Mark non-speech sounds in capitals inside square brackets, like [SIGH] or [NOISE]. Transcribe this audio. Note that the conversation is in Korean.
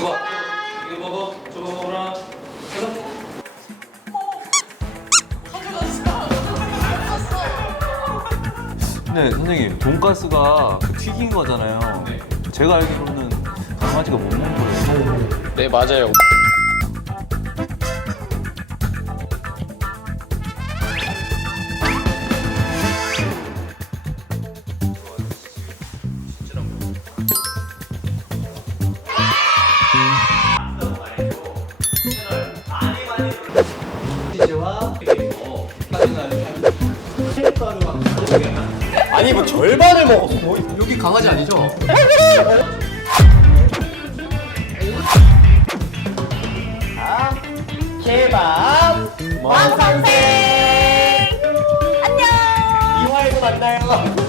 줘봐. 이거 먹어. 줘봐 먹어라. 근데 선생님 돈가스가 그 튀긴 거잖아요. 네. 제가 알기로는 강아지가 못 먹는 거예요. 네 맞아요. [LAUGHS] 아니 뭐 절반을 먹었어 거의. 뭐 여기 강아지 아니죠? 제밥 왕 선생 안녕 2화에서 만나요